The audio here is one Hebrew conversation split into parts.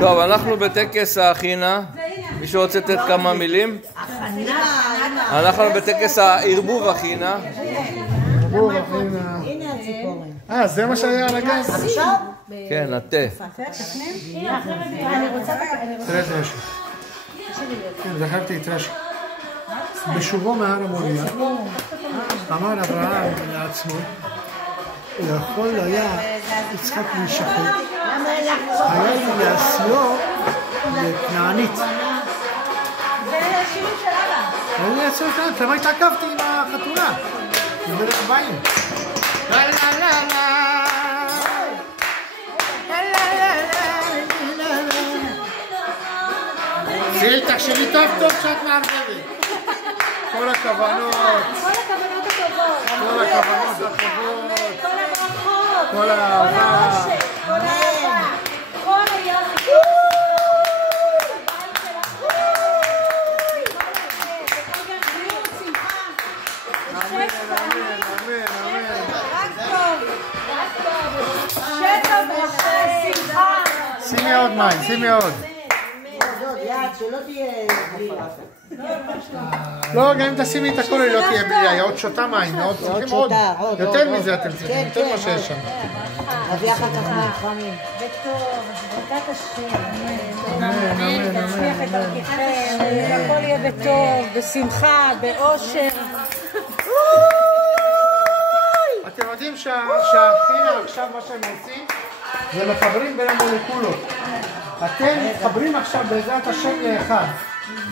טוב, אנחנו בטקס האחינה. מישהו רוצה לתת כמה מילים? אנחנו בטקס הערבוב אחינה. ערבוב אחינה. זה מה שהיה על הגז? כן, התה. תראה את רש"י. כן, זכרתי את רש"י. בשובו מהר המוריה, אמר אברהם לעצמו, הוא יכול היה יצחק להישחט. היה לי להסיעו לכנענית. זה השירים של אבא. היה לי להסיעו לכנענית, למה התעכבתי עם החתונה? זה בדרך באים. לה לה לה לה. סיל, תחשבי טוב טוב שאת מערבבת. כל הכוונות. כל הכוונות הטובות. כל הכוונות הטובות. כל הברכות. כל האהבה. כל האהבה. כל היופי. שימי עוד מים, שימי עוד. לא, גם אם תשימי את הכל, היא לא תהיה בלי, היא עוד שותה מים, צריכים עוד. יותר מזה אתם צריכים, יותר מה שיש שם. אביא אחר כך מים חמים. בטוב, ברכת השם. אמן, תצליח את דרככם, הכל יהיה בטוב, בשמחה, באושר. אתם יודעים שהאחינה עכשיו מה שהם עושים זה מחברים בין המולקולות. אתם מחברים עכשיו בעזרת השם לאחד.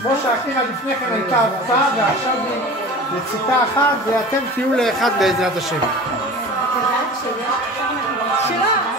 כמו שהאחינה לפני כן הייתה הקפאה ועכשיו היא לציטה אחת ואתם תהיו לאחד בעזרת השם. שירה.